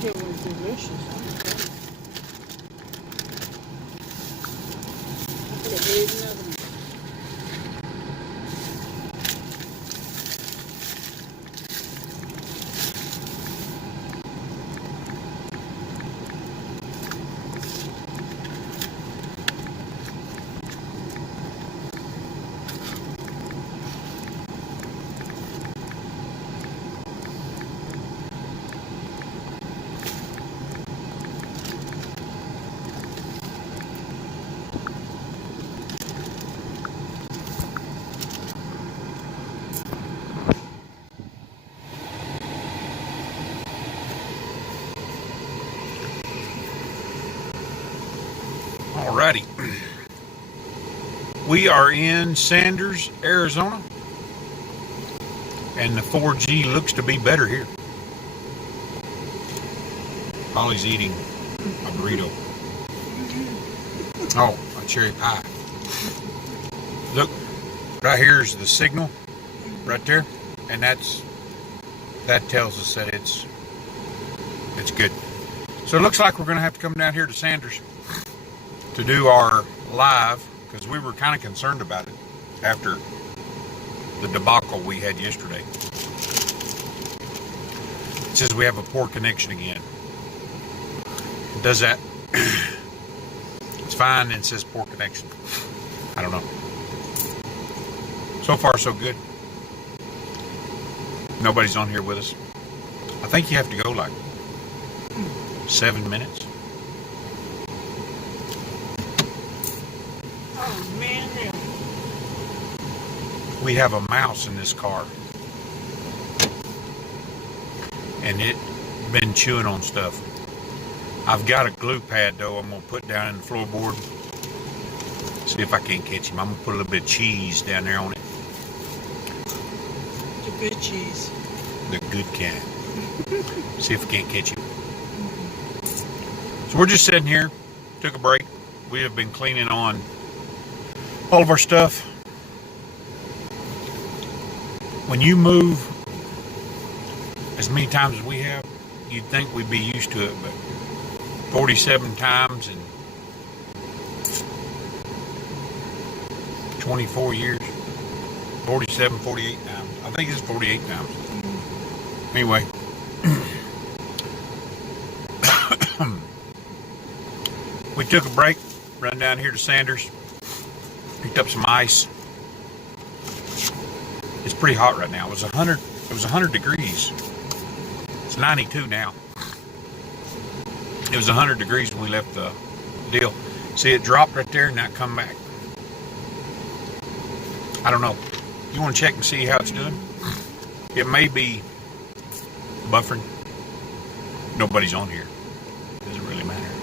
It was delicious. I could have ate another one. Alrighty. We are in Sanders, Arizona. And the 4G looks to be better here. Holly's eating a burrito. Oh, a cherry pie. Look, right here's the signal. Right there. And that tells us that it's good. So it looks like we're going to have to come down here to Sanders to do our live, because we were kind of concerned about it after the debacle we had yesterday. It says we have a poor connection again. It does that. It's fine, and it says poor connection. I don't know. So far, so good. Nobody's on here with us. I think you have to go like 7 minutes. Oh, man, really? We have a mouse in this car. And it been chewing on stuff. I've got a glue pad though I'm going to put down in the floorboard. See if I can't catch him. I'm going to put a little bit of cheese down there on it. The good cheese. The good kind. See if I can't catch him. So we're just sitting here. Took a break. We have been cleaning on all of our stuff. When you move as many times as we have, you'd think we'd be used to it, but 47 times in 24 years, 47, 48 times. I think it's 48 times. Anyway. We took a break, run down here to Sanders, picked up some ice. It's pretty hot right now. It was 100 degrees. It's 92 now. It was 100 degrees when we left the deal. See, it dropped right there and now come back. I don't know. You want to check and see how it's doing? It may be buffering. Nobody's on here. Doesn't really matter.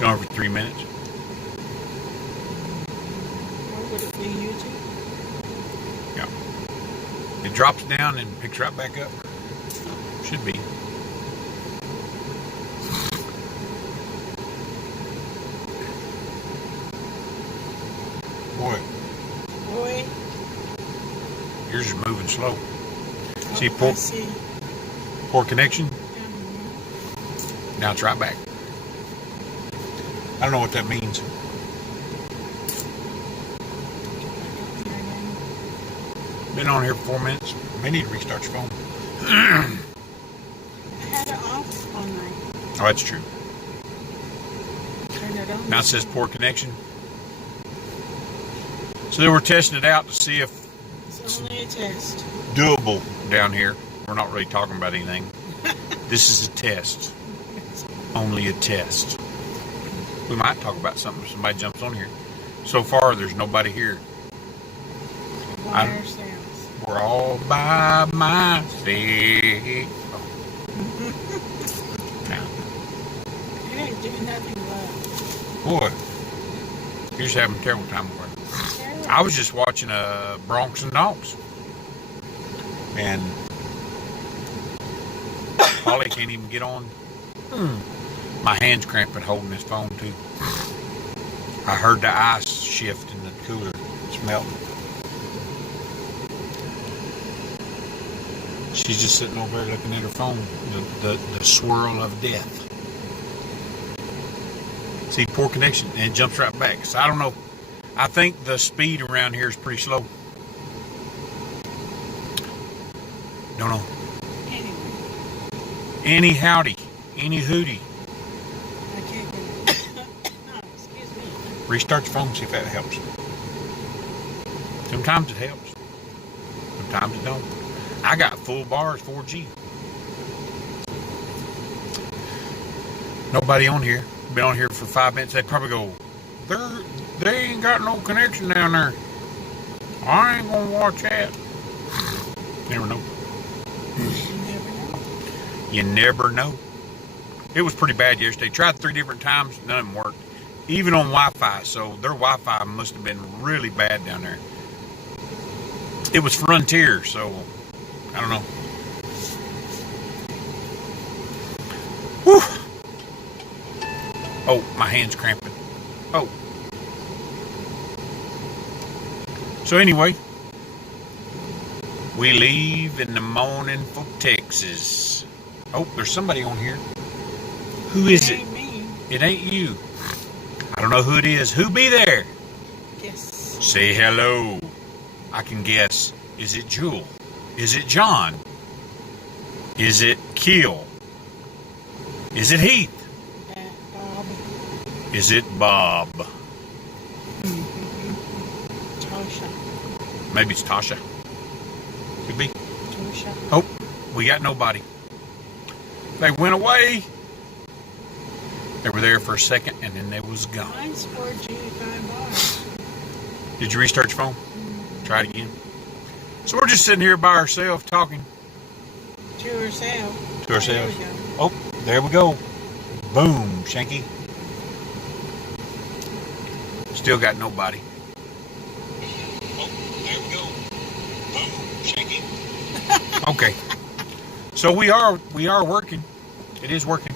Gone for 3 minutes. Or would it be YouTube? Yeah. It drops down and picks right back up. Should be. Boy. Yours is moving slow. Oh, See, I see. poor connection. Now it's right back. I don't know what that means. Been on here for 4 minutes. May need to restart your phone. I had it off all night. Oh, that's true. Turn it on. Now it says poor connection. So they were testing it out to see if It's only a test. doable down here. We're not really talking about anything. This is a test. Only a test. We might talk about something if somebody jumps on here. So far, there's nobody here. By ourselves. We're all by myself. Now, You didn't do nothing well. boy, you're just having a terrible time with it. I was just watching Bronx and Dogs. And Holly can't even get on. My hand's cramping holding this phone too. I heard the ice shift in the cooler. It's melting. She's just sitting over there looking at her phone. The swirl of death. See, poor connection, and it jumps right back. So I don't know. I think the speed around here is pretty slow. Don't know. Anyway, Any howdy, any hooty. I can't get it. Oh, excuse me. Restart your phone, see if that helps. Sometimes it helps. Sometimes it don't. I got full bars 4G. Nobody on here. Been on here for 5 minutes. They probably go, they ain't got no connection down there. I ain't gonna watch that. Never know. You never know. You never know. It was pretty bad yesterday. Tried 3 different times. None of them worked. Even on Wi-Fi. So their Wi-Fi must have been really bad down there. It was Frontier, so I don't know. Whew. Oh, my hand's cramping. Oh. So anyway, we leave in the morning for Texas. Oh, there's somebody on here. Who is it? Ain't me. It ain't you. I don't know who it is. Who be there? Yes. Say hello. I can guess. Is it Jewel? Is it John? Is it Keel? Is it Heath? Bob. Is it Bob? Tasha. Maybe it's Tasha. Could be. Tasha. Oh, we got nobody. They went away. They were there for a second and then they was gone. Mine's 4G 5 bars. Did you restart your phone? Try it again. So we're just sitting here by ourselves talking. To herself. To ourselves. There we go. Oh, there we go. Boom, Shanky. Still got nobody. Oh, there we go. Boom, Shanky. Okay. So we are working. It is working.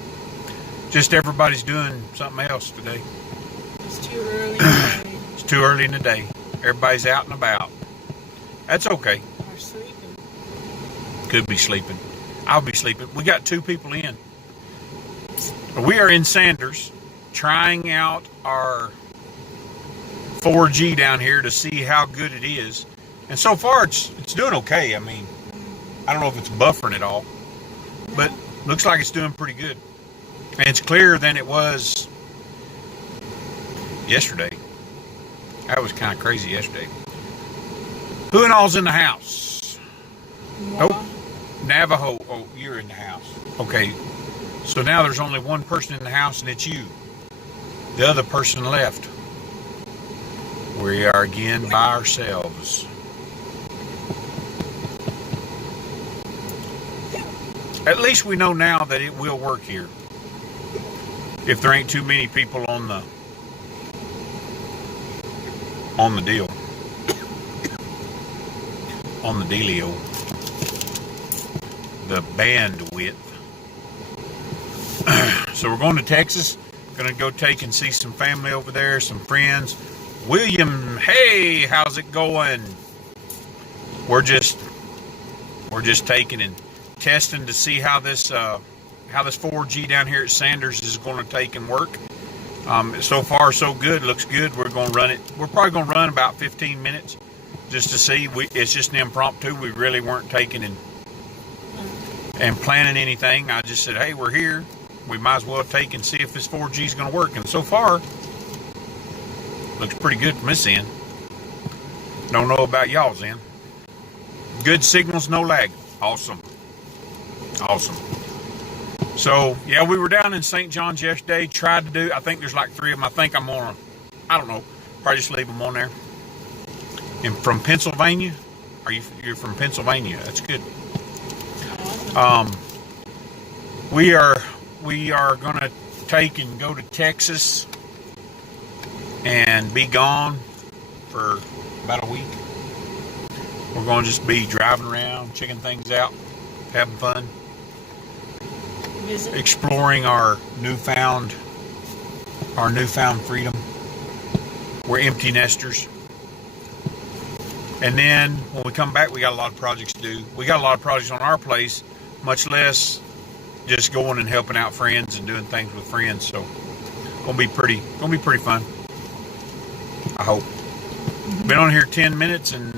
Just everybody's doing something else today. It's too early in the day. It's too early in the day. Everybody's out and about. That's okay. Or sleeping. Could be sleeping. I'll be sleeping. We got 2 people in. We are in Sanders trying out our 4G down here to see how good it is. And so far it's doing okay. I mean, I don't know if it's buffering at all, but looks like it's doing pretty good. And it's clearer than it was yesterday. That was kind of crazy yesterday. Who and all's in the house? Well, Navajo. Oh, you're in the house. Okay. So now there's only one person in the house and it's you. The other person left. We are again by ourselves. At least we know now that it will work here. If there ain't too many people on the deal. On the dealio. The bandwidth. So we're going to Texas. Going to go take and see some family over there, some friends. William, hey, how's it going? We're just taking and testing to see how this 4G down here at Sanders is going to take and work. So far, so good. Looks good. We're going to run it. We're probably going to run about 15 minutes just to see. It's just an impromptu. We really weren't taking and planning anything. I just said, hey, we're here. We might as well take and see if this 4G is going to work. And so far, looks pretty good from this end. Don't know about y'all's end. Good signals, no lag. Awesome. Awesome. So, yeah, we were down in St. John's yesterday. Tried to do, I think there's like 3 of them. I think I'm on, I don't know. Probably just leave them on there. And from Pennsylvania? You're from Pennsylvania. That's good. We are going to take and go to Texas and be gone for about a week. We're going to just be driving around, checking things out, having fun, exploring our newfound freedom. We're empty nesters. And then when we come back, we got a lot of projects to do. We got a lot of projects on our place, much less just going and helping out friends and doing things with friends. So gonna be pretty fun. I hope. Been on here 10 minutes and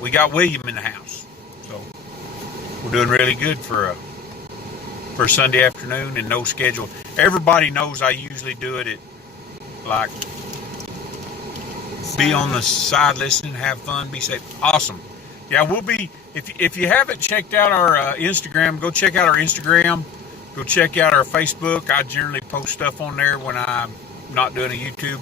we got William in the house. So we're doing really good for Sunday afternoon and no schedule. Everybody knows I usually do it at like be on the side listening, have fun, be safe. Awesome. Yeah, we'll be, if you haven't checked out our Instagram, go check out our Instagram. Go check out our Facebook. I generally post stuff on there when I'm not doing a YouTube.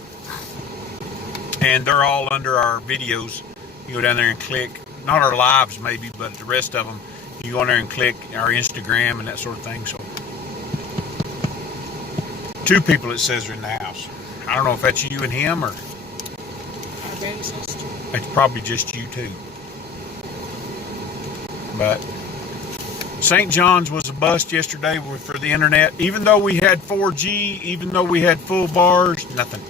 And they're all under our videos. You go down there and click, not our lives maybe, but the rest of them. You go in there and click our Instagram and that sort of thing. So 2 people it says are in the house. I don't know if that's you and him or Our baby sister. it's probably just you two. But St. John's was a bust yesterday for the internet. Even though we had 4G, even though we had full bars, nothing.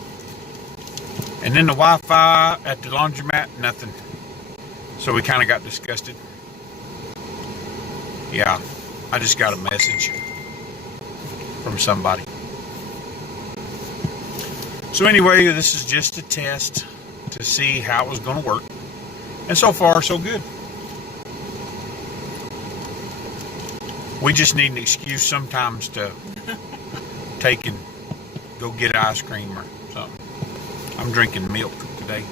And then the Wi-Fi at the laundromat, nothing. So we kind of got disgusted. Yeah, I just got a message from somebody. So anyway, this is just a test to see how it was going to work. And so far, so good. We just need an excuse sometimes to take and go get ice cream or something. I'm drinking milk today.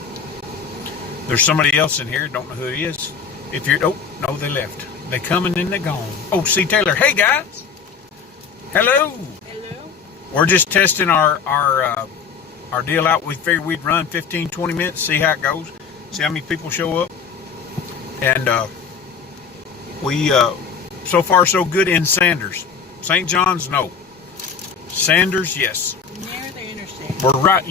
There's somebody else in here, don't know who it is. If you're, oh, no, they left. They coming and they gone. Oh, C. Taylor. Hey, guys. Hello. Hello. We're just testing our deal out. We figured we'd run 15, 20 minutes, see how it goes, see how many people show up. And we, so far so good in Sanders. St. John's, no. Sanders, yes. Near the interstate. We're right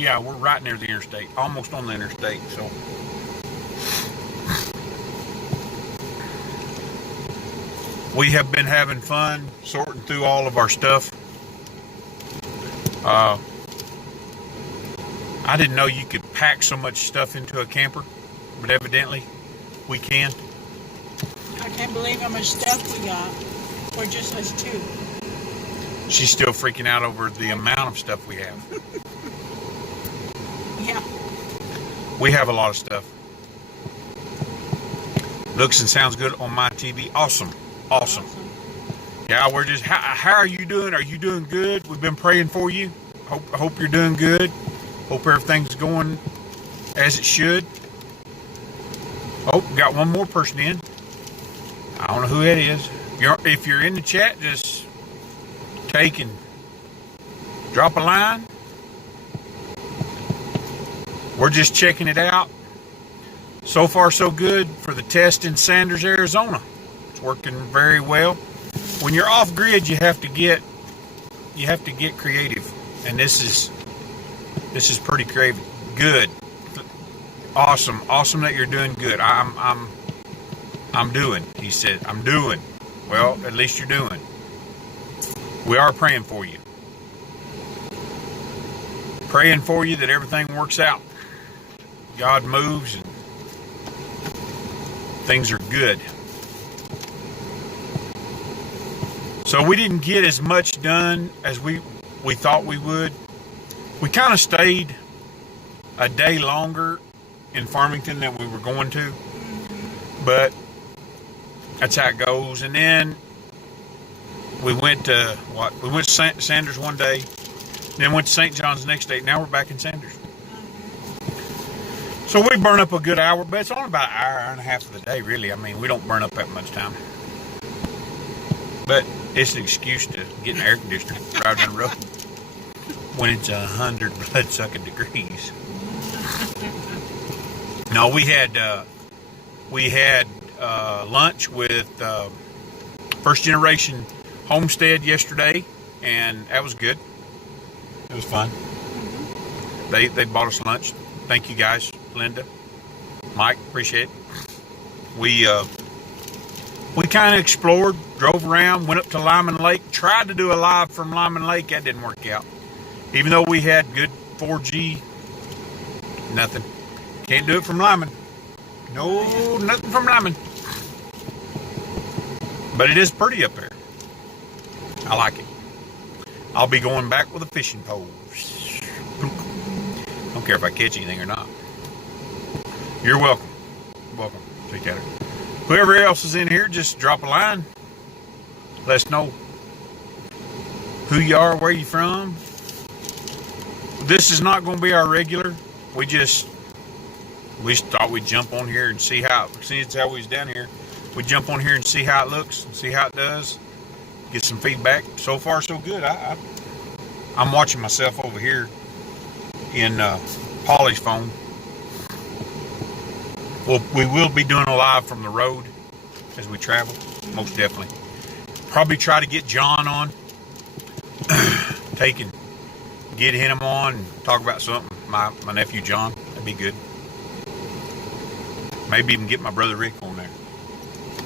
near the interstate, almost on the interstate, so. We have been having fun sorting through all of our stuff. I didn't know you could pack so much stuff into a camper, but evidently we can. I can't believe how much stuff we got for just us 2. She's still freaking out over the amount of stuff we have. Yeah. We have a lot of stuff. Looks and sounds good on my TV. Awesome. Yeah, we're just, how are you doing? Are you doing good? We've been praying for you. Hope you're doing good. Hope everything's going as it should. Oh, got one more person in. I don't know who that is. If you're in the chat, just take and drop a line. We're just checking it out. So far, so good for the test in Sanders, Arizona. It's working very well. When you're off grid, you have to get creative, and this is pretty creative. Good, awesome that you're doing good. I'm doing. He said, I'm doing. Well, at least you're doing. We are praying for you. Praying for you that everything works out. God moves and things are good. So we didn't get as much done as we thought we would. We kind of stayed a day longer in Farmington than we were going to. But that's how it goes. And then we went to We went to Sanders one day, then went to St. John's the next day. Now we're back in Sanders. So we burn up a good hour, but it's only about an hour and a half of the day, really. I mean, we don't burn up that much time. But it's an excuse to get an air conditioner, drive down the road when it's 100 blood-sucking degrees. No, we had lunch with First Generation Homestead yesterday, and that was good. It was fun. They bought us lunch. Thank you guys, Linda, Mike, appreciate it. We kind of explored, drove around, went up to Lyman Lake, tried to do a live from Lyman Lake. That didn't work out. Even though we had good 4G, nothing. Can't do it from Lyman. No, nothing from Lyman. But it is pretty up there. I like it. I'll be going back with a fishing pole. Don't care if I catch anything or not. You're welcome. Welcome. Take care. Whoever else is in here, just drop a line. Let us know who you are, where you from. This is not going to be our regular. We just thought we'd jump on here and see how, since how we was down here, we jump on here and see how it looks, and see how it does, get some feedback. So far, so good. I'm watching myself over here in Polly's phone. Well, we will be doing a live from the road as we travel, most definitely. Probably try to get John on, get him on and talk about something. My nephew John, that'd be good. Maybe even get my brother Rick on there.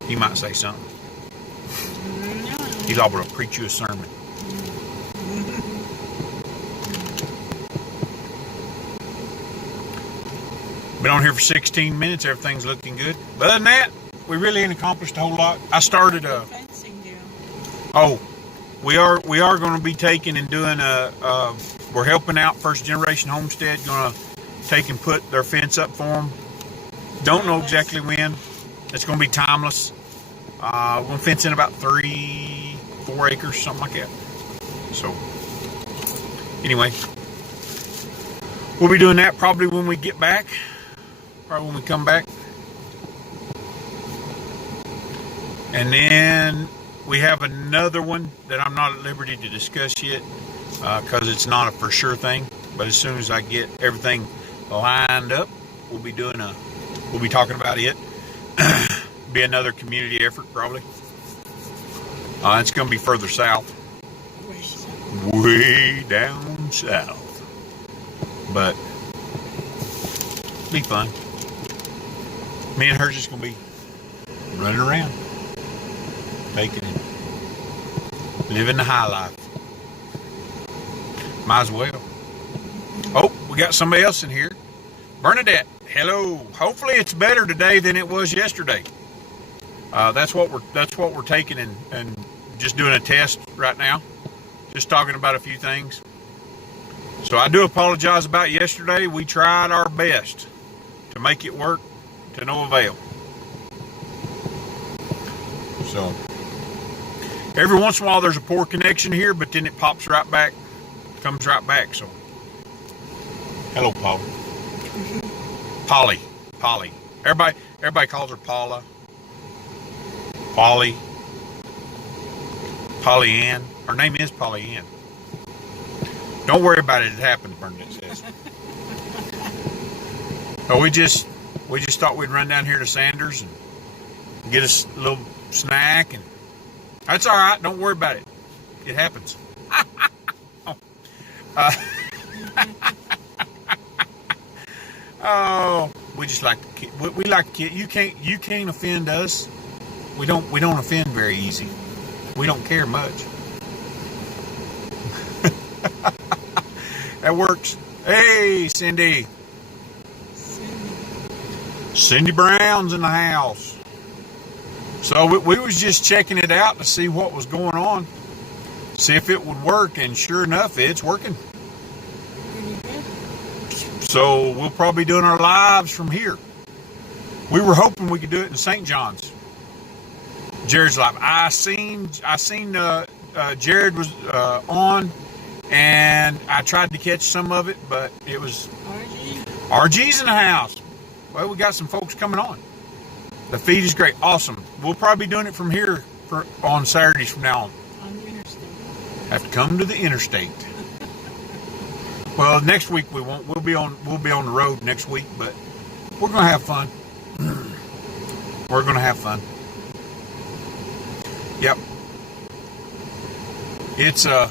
He might say something. He's able to preach you a sermon. Been on here for 16 minutes. Everything's looking good. But other than that, we really ain't accomplished a whole lot. I started a fencing deal. Oh, we are going to be taking and doing we're helping out First Generation Homestead. Going to take and put their fence up for them. Don't know exactly when. It's going to be timeless. We're going to fence in about 3-4 acres, something like that. So, anyway, we'll be doing that probably when we get back. Probably when we come back. And then we have another one that I'm not at liberty to discuss yet because it's not a for sure thing. But as soon as I get everything lined up, we'll be talking about it. Be another community effort probably. It's going to be further south. Way down south. But be fun. Me and her just going to be running around. Making it. Living the high life. Might as well. Oh, we got somebody else in here. Bernadette, hello. Hopefully it's better today than it was yesterday. That's what we're taking and just doing a test right now. Just talking about a few things. So I do apologize about yesterday. We tried our best to make it work to no avail. So every once in a while there's a poor connection here, but then it pops right back, comes right back. So hello, Paul. Polly. Everybody calls her Paula. Polly. Polly Ann. Her name is Polly Ann. Don't worry about it. It happens, Bernadette says. So we just thought we'd run down here to Sanders and get us a little snack, and that's all right. Don't worry about it. It happens. Oh, we just like we like to. You can't offend us. We don't offend very easy. We don't care much. That works. Hey, Cindy. Cindy Brown's in the house. So we was just checking it out to see what was going on. See if it would work, and sure enough, it's working. So we'll probably be doing our lives from here. We were hoping we could do it in St. John's. Jared's live. I seen Jared was on, and I tried to catch some of it, but it was RG's in the house. Well, we got some folks coming on. The feed is great. Awesome. We'll probably be doing it from here on Saturdays from now on. On the interstate. Have to come to the interstate. Well, next week we won't. We'll be on the road next week, but we're gonna have fun. We're gonna have fun. Yep. It's a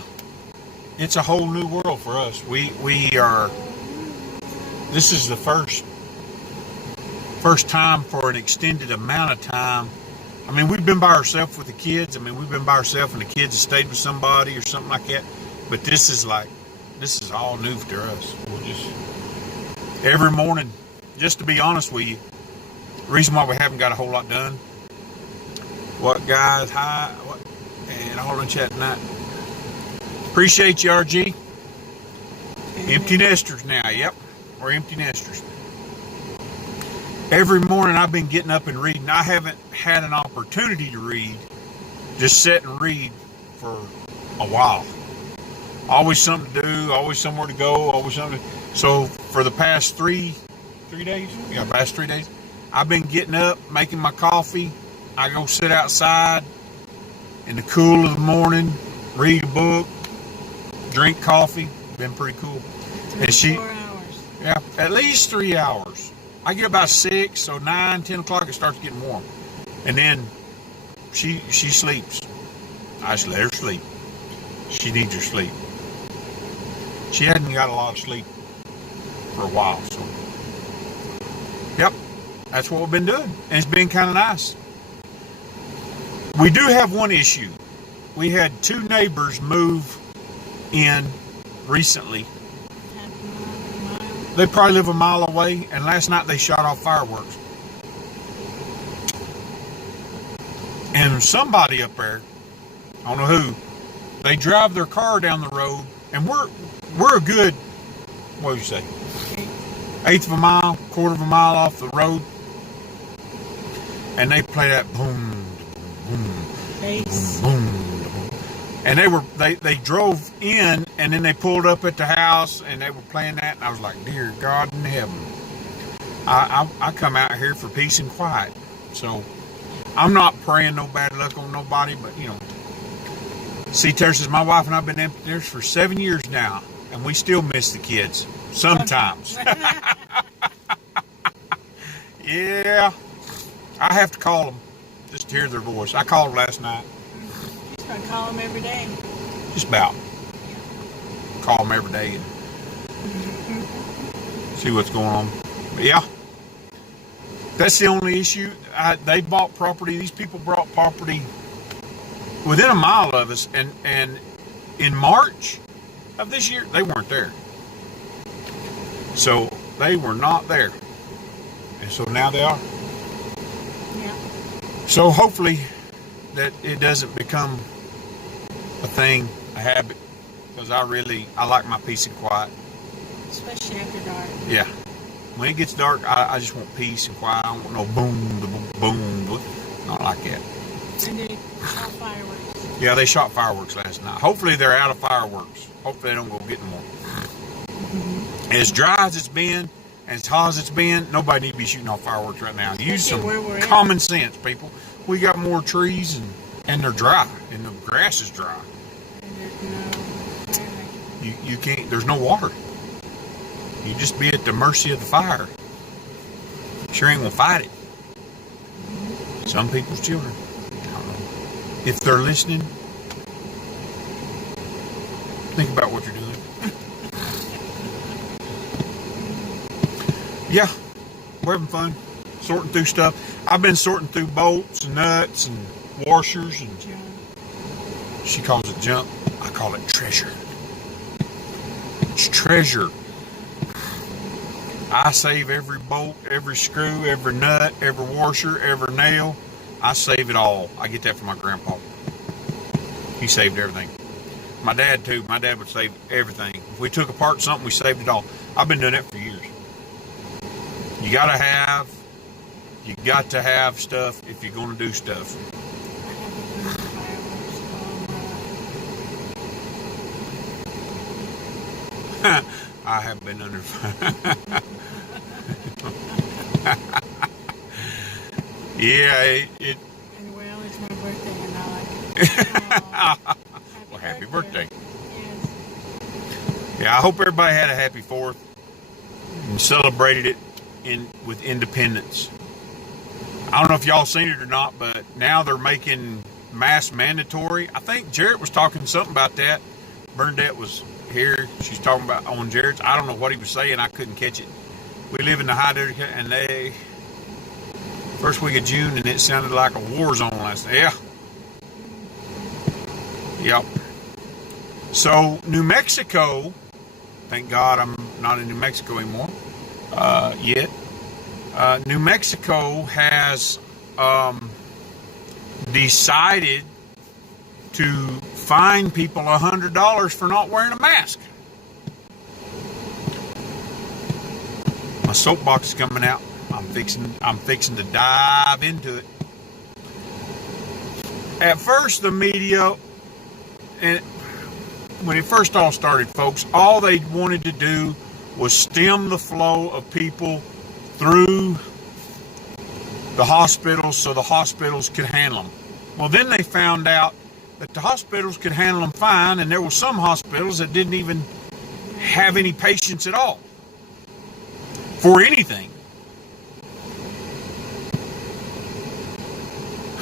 whole new world for us. We are. This is the first time for an extended amount of time. I mean, we've been by ourselves with the kids. We've been by ourselves and the kids have stayed with somebody or something like that. But this is all new to us. We'll just every morning. Just to be honest with you, reason why we haven't got a whole lot done. What, guys? Hi. What? And all in chat tonight. Appreciate you, RG. Empty nesters now. Yep. We're empty nesters. Every morning I've been getting up and reading. I haven't had an opportunity to read. Just sit and read for a while. Always something to do. Always somewhere to go. Always something. So for the past three days, past 3 days, I've been getting up, making my coffee. I go sit outside in the cool of the morning, read a book, drink coffee. Been pretty cool. 4 hours. Yeah, at least 3 hours. I get about 6, so 9, 10 o'clock it starts getting warm. And then she sleeps. I just let her sleep. She needs her sleep. She hadn't got a lot of sleep for a while, so. Yep, that's what we've been doing. And it's been kind of nice. We do have one issue. We had 2 neighbors move in recently. They probably live a mile away, and last night they shot off fireworks. And somebody up there, I don't know who, they drive their car down the road, and we're a good, what do you say, 1/8 of a mile, 1/4 of a mile off the road, and they play that boom, boom, Bass. boom, boom, boom. And they drove in, and then they pulled up at the house, and they were playing that, and I was like, dear God in heaven, I come out here for peace and quiet. So I'm not praying no bad luck on nobody, but you know. See, Tara says, my wife and I have been empty nesters for 7 years now, and we still miss the kids sometimes. Yeah, I have to call them just to hear their voice. I called them last night. I call them every day. Just about. Call them every day and see what's going on. But yeah, that's the only issue. They bought property. These people bought property within a mile of us, and in March of this year, they weren't there. So they were not there. And so now they are. Yeah. So hopefully that it doesn't become a thing, a habit, because I like my peace and quiet. Especially after dark. Yeah. When it gets dark, I just want peace and quiet. I don't want no boom, boom, boom. Not like that. And they shot fireworks. Yeah, they shot fireworks last night. Hopefully they're out of fireworks. Hopefully they don't go get more. Mm-hmm. As dry as it's been, as hot as it's been, nobody needs to be shooting off fireworks right now. Use some common sense, people. We got more trees and they're dry, and the grass is dry. And there's no You can't. There's no water. You just be at the mercy of the fire. Sure ain't gonna fight it. Some people's children. I don't know. If they're listening, think about what you're doing. Yeah, we're having fun sorting through stuff. I've been sorting through bolts and nuts and washers, and she calls it junk. I call it treasure. It's treasure. I save every bolt, every screw, every nut, every washer, every nail. I save it all. I get that from my grandpa. He saved everything. My dad too. My dad would save everything. If we took apart something, we saved it all. I've been doing that for years. You got to have stuff if you're going to do stuff. I have been under fire. Yeah, it. Well, it's my birthday and I like it. Well, happy birthday. Yes. Yeah, I hope everybody had a happy 4th and celebrated it with independence. I don't know if y'all seen it or not, but now they're making mask mandatory. I think Jarrett was talking something about that. Bernadette was here. She's talking about on Jarrett's. I don't know what he was saying. I couldn't catch it. We live in the high desert, and they first week of June, and it sounded like a war zone last night. Yeah. Yep. So New Mexico, thank God I'm not in New Mexico anymore yet. New Mexico has decided to fine people $100 for not wearing a mask. My soapbox is coming out. I'm fixing to dive into it. At first, the media, and when it first all started, folks, all they wanted to do was stem the flow of people through the hospitals so the hospitals could handle them. Well, then they found out that the hospitals could handle them fine, and there were some hospitals that didn't even have any patients at all for anything.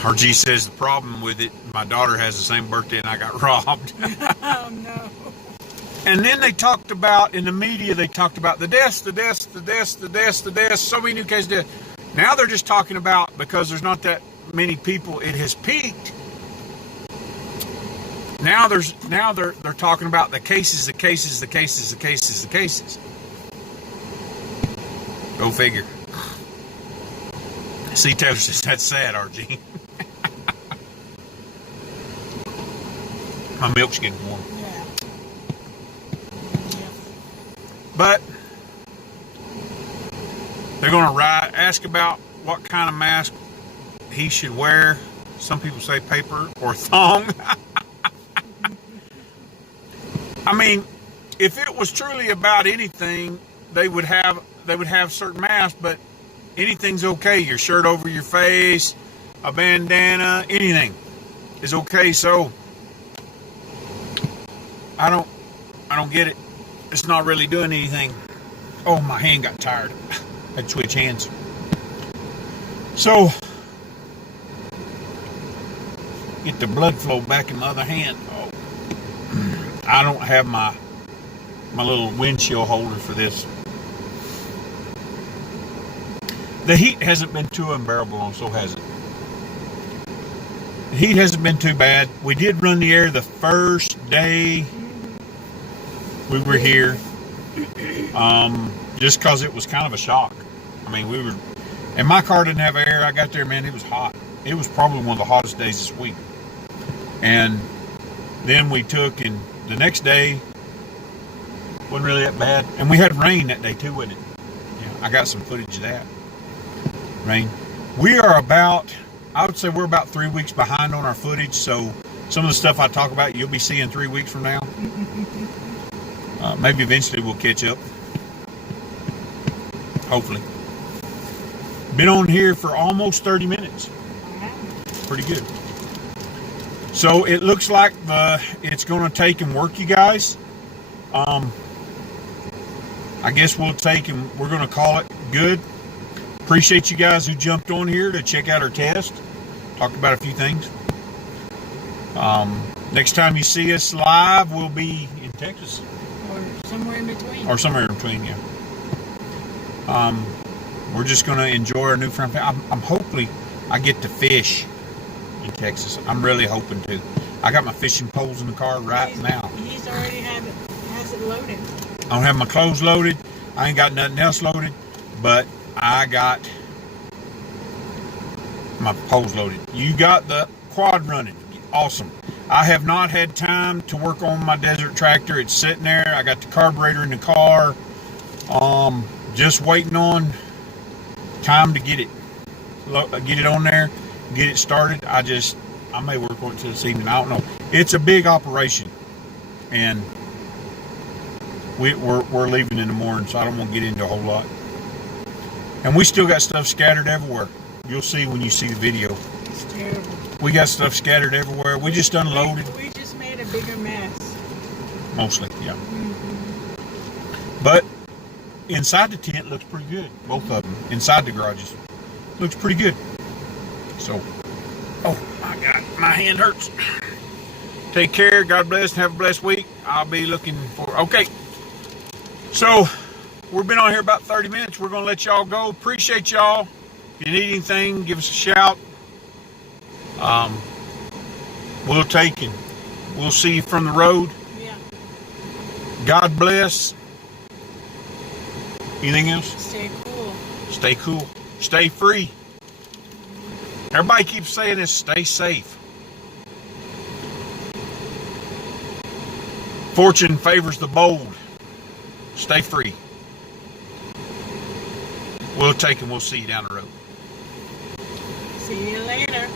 RG says the problem with it, my daughter has the same birthday and I got robbed. Oh, no. And then they talked about, in the media, they talked about the deaths, so many new cases of death. Now they're just talking about, because there's not that many people, it has peaked. Now they're talking about the cases. Go figure. See, Taylor says, that's sad, RG. My milk's getting warm. Yeah. But they're going to ask about what kind of mask he should wear. Some people say paper or thong. I mean, if it was truly about anything, they would have certain masks, but anything's okay. Your shirt over your face, a bandana, anything is okay. So I don't get it. It's not really doing anything. Oh, my hand got tired. I had to switch hands. So get the blood flow back in my other hand. Oh, I don't have my little windshield holder for this. The heat hasn't been too unbearable, and so has it. The heat hasn't been too bad. We did run the air the first day we were here, just because it was kind of a shock. I mean, and my car didn't have air. I got there, man, it was hot. It was probably one of the hottest days this week. And then we took, and the next day wasn't really that bad. And we had rain that day too, wasn't it? Yeah, I got some footage of that. Rain. We are I would say we're about 3 weeks behind on our footage, so some of the stuff I talk about you'll be seeing 3 weeks from now. Maybe eventually we'll catch up. Hopefully. Been on here for almost 30 minutes. Pretty good. So it looks like it's going to take and work, you guys. I guess we'll take and we're going to call it good. Appreciate you guys who jumped on here to check out our test. Talked about a few things. Next time you see us live, we'll be in Texas. Or somewhere in between. Yeah. We're just going to enjoy our newfound family. I'm hopefully I get to fish in Texas. I'm really hoping to. I got my fishing poles in the car right now. He's already has it loaded. I don't have my clothes loaded. I ain't got nothing else loaded, but I got my poles loaded. You got the quad running. Awesome. I have not had time to work on my desert tractor. It's sitting there. I got the carburetor in the car. Just waiting on time to get it on there, get it started. I may work on it till this evening. I don't know. It's a big operation, and we're leaving in the morning, so I don't want to get into a whole lot. And we still got stuff scattered everywhere. You'll see when you see the video. It's terrible. We got stuff scattered everywhere. We just unloaded. We just made a bigger mess. Mostly, yeah. Mm-hmm. But inside the tent looks pretty good. Both of them. Inside the garages. Looks pretty good. So, oh my God, my hand hurts. Take care. God bless and have a blessed week. I'll be looking for, okay. So, we've been on here about 30 minutes. We're going to let y'all go. Appreciate y'all. If you need anything, give us a shout. We'll take and we'll see you from the road. Yeah. God bless. Anything else? Stay cool. Stay cool. Stay free. Everybody keeps saying this, stay safe. Fortune favors the bold. Stay free. We'll take and we'll see you down the road. See you later.